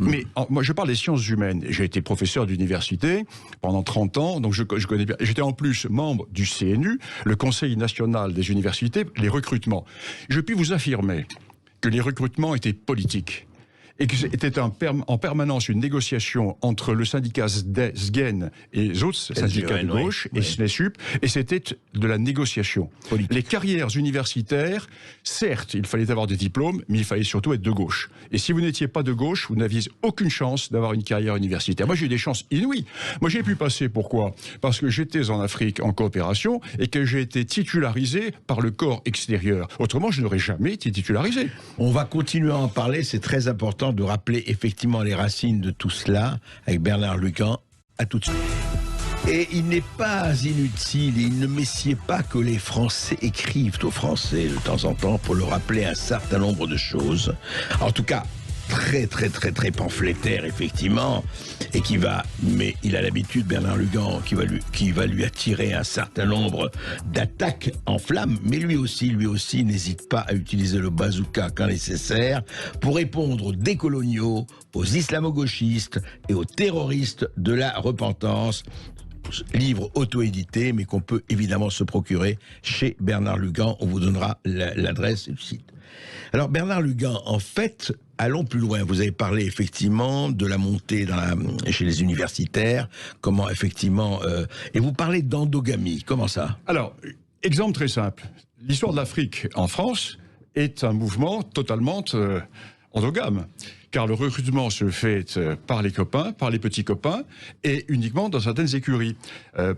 Mais moi, je parle des sciences humaines. J'ai été professeur d'université pendant 30 ans, donc je connais bien. J'étais en plus membre du CNU, le Conseil national des universités, les recrutements. Je puis vous affirmer que les recrutements étaient politiques. Et que c'était en permanence une négociation entre le syndicat SGEN et les autres syndicats de gauche, et SNESUP, et c'était de la négociation. Politique. Les carrières universitaires, certes, il fallait avoir des diplômes, mais il fallait surtout être de gauche. Et si vous n'étiez pas de gauche, vous n'aviez aucune chance d'avoir une carrière universitaire. Moi, j'ai eu des chances inouïes. Moi, j'ai pu passer, pourquoi ? Parce que j'étais en Afrique en coopération et que j'ai été titularisé par le corps extérieur. Autrement, je n'aurais jamais été titularisé. On va continuer à en parler, c'est très important de rappeler effectivement les racines de tout cela avec Bernard Lucan. À tout de suite. Et il n'est pas inutile, il ne messied pas que les Français écrivent aux Français de temps en temps pour leur rappeler un certain nombre de choses. En tout cas, très pamphlétaire effectivement, et mais il a l'habitude, Bernard Lugan, qui va lui attirer un certain nombre d'attaques en flammes, mais lui aussi n'hésite pas à utiliser le bazooka quand nécessaire pour répondre aux décoloniaux, aux islamo-gauchistes et aux terroristes de la repentance. Livre auto-édité, mais qu'on peut évidemment se procurer chez Bernard Lugan. On vous donnera l'adresse du site. Alors Bernard Lugan, en fait, allons plus loin. Vous avez parlé effectivement de la montée chez les universitaires, comment effectivement... et vous parlez d'endogamie, comment ça ? Alors, exemple très simple. L'histoire de l'Afrique en France est un mouvement totalement endogame. Car le recrutement se fait par les copains, par les petits copains, et uniquement dans certaines écuries.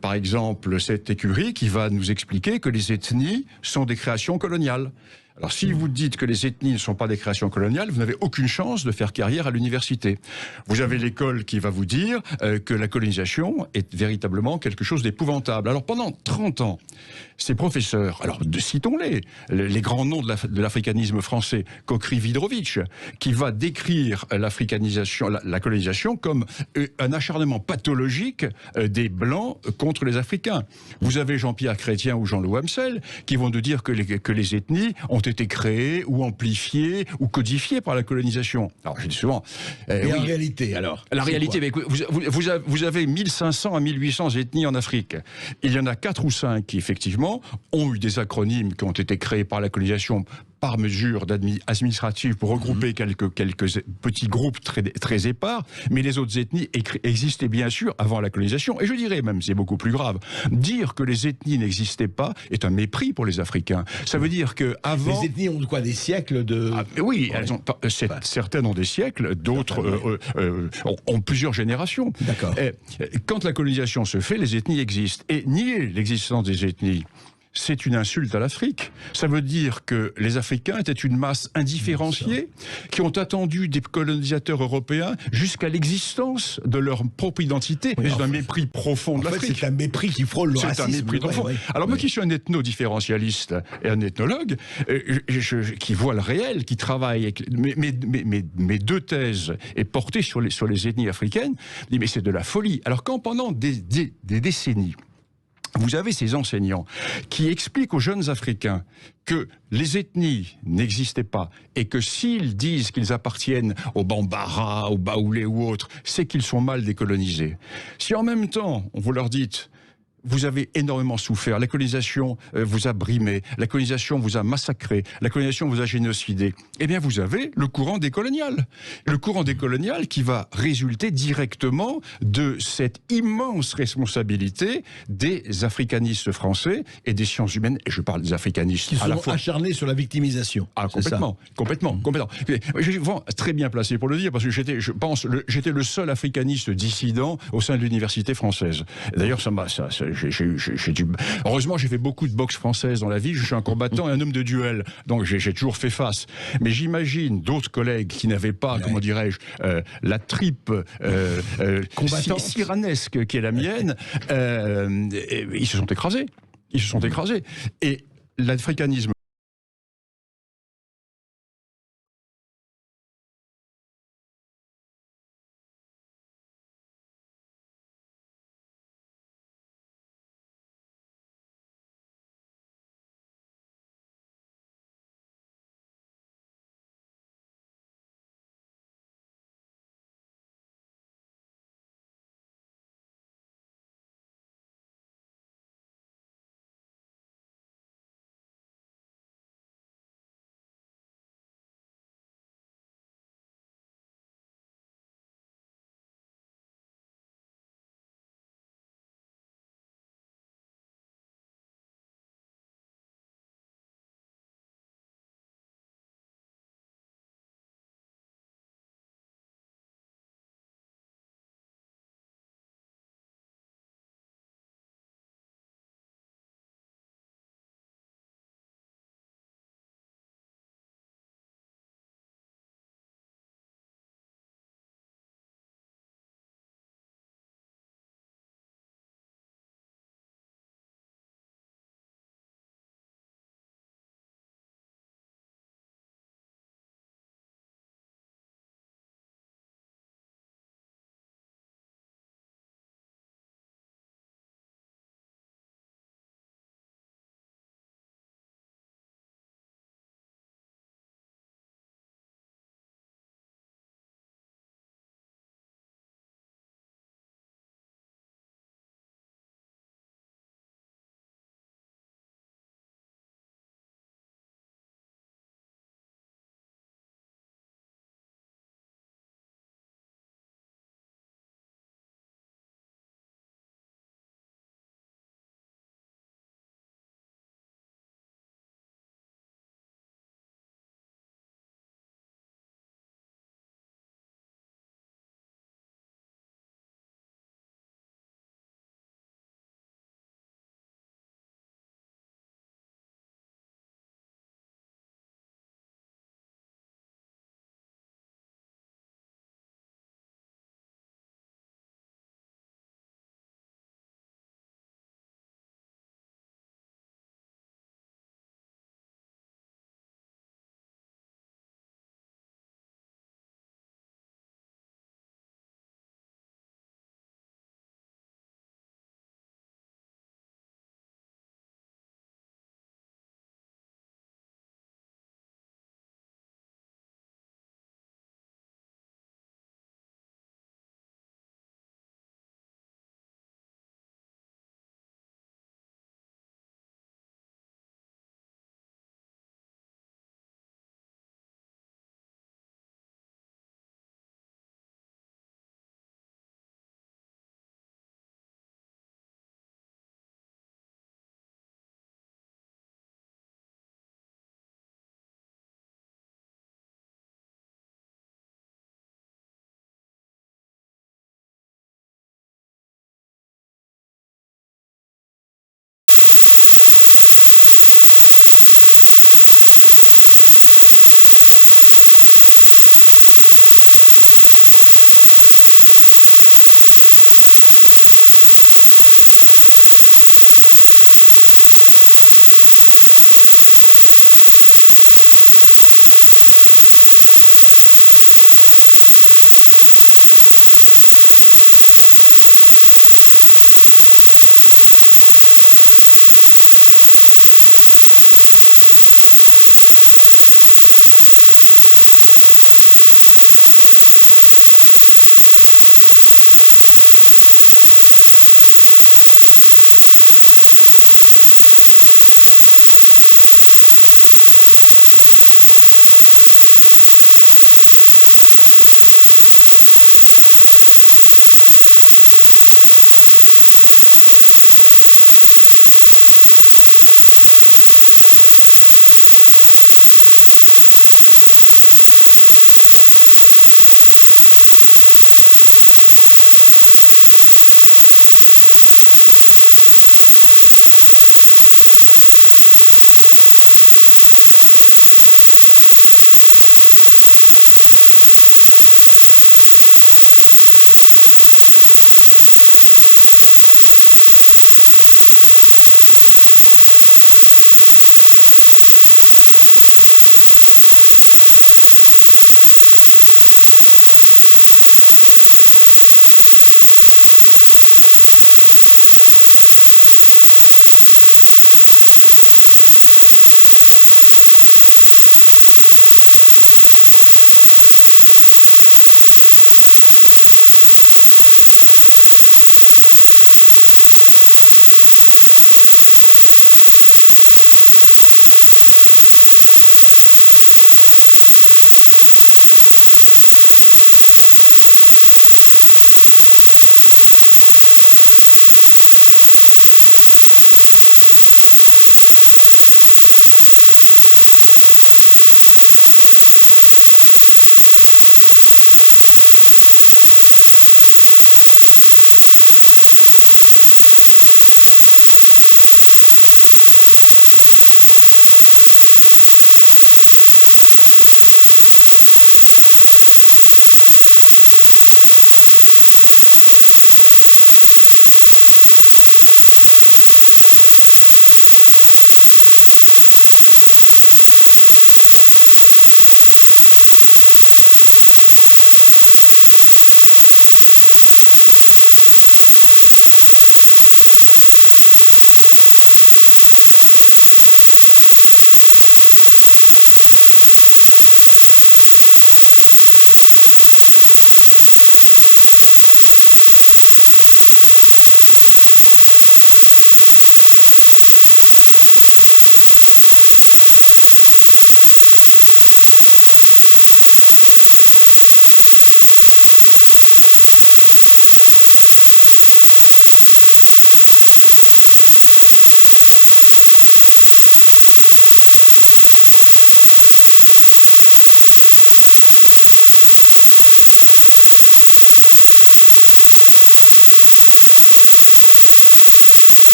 Par exemple, cette écurie qui va nous expliquer que les ethnies sont des créations coloniales. Alors, si vous dites que les ethnies ne sont pas des créations coloniales, vous n'avez aucune chance de faire carrière à l'université. Vous avez l'école qui va vous dire que la colonisation est véritablement quelque chose d'épouvantable. Alors, pendant 30 ans, ces professeurs, alors citons-les, les grands noms de l'africanisme français, Kokri-Vidrovitch, qui va décrire l'africanisation, la colonisation comme un acharnement pathologique des Blancs contre les Africains. Vous avez Jean-Pierre Chrétien ou Jean-Louis Hamsel qui vont nous dire que les ethnies ont été créées ou amplifiées ou codifiées par la colonisation. Alors, je dis souvent... Et en réalité, alors ? La réalité, mais vous avez 1500 à 1800 ethnies en Afrique. Il y en a 4 ou 5 qui, effectivement, ont eu des acronymes qui ont été créés par la colonisation par mesure administrative pour regrouper quelques petits groupes très épars, mais les autres ethnies existaient bien sûr avant la colonisation. Et je dirais même, c'est beaucoup plus grave, dire que les ethnies n'existaient pas est un mépris pour les Africains. Ça veut dire que avant... Les ethnies ont quoi, des siècles de... Oui, elles ont, certaines ont des siècles, d'autres ont plusieurs générations. D'accord. Quand la colonisation se fait, les ethnies existent. Et nier l'existence des ethnies, c'est une insulte à l'Afrique. Ça veut dire que les Africains étaient une masse indifférenciée qui ont attendu des colonisateurs européens jusqu'à l'existence de leur propre identité. Oui, c'est un mépris profond de l'Afrique. C'est un mépris qui frôle le racisme. C'est un mépris profond. Alors moi qui suis un ethno-différentialiste et un ethnologue, qui voit le réel, qui travaille avec... Mes 2 thèses est portée sur les ethnies africaines, je dis mais c'est de la folie. Alors quand pendant des décennies, vous avez ces enseignants qui expliquent aux jeunes Africains que les ethnies n'existaient pas et que s'ils disent qu'ils appartiennent aux Bambara, aux Baoulés ou autres, c'est qu'ils sont mal décolonisés. Si en même temps, vous leur dites... Vous avez énormément souffert. La colonisation vous a brimé. La colonisation vous a massacré. La colonisation vous a génocidé. Eh bien, vous avez le courant décolonial. Le courant décolonial qui va résulter directement de cette immense responsabilité des africanistes français et des sciences humaines. Et je parle des africanistes qui sont acharnés sur la victimisation. Ah, complètement. Je suis très bien placé pour le dire parce que j'étais le seul africaniste dissident au sein de l'université française. D'ailleurs, heureusement, j'ai fait beaucoup de boxe française dans la vie. Je suis un combattant et un homme de duel, donc j'ai toujours fait face. Mais j'imagine d'autres collègues qui n'avaient pas, comment dirais-je, la tripe cyranesque qui est la mienne. Ils se sont écrasés. Et l'africanisme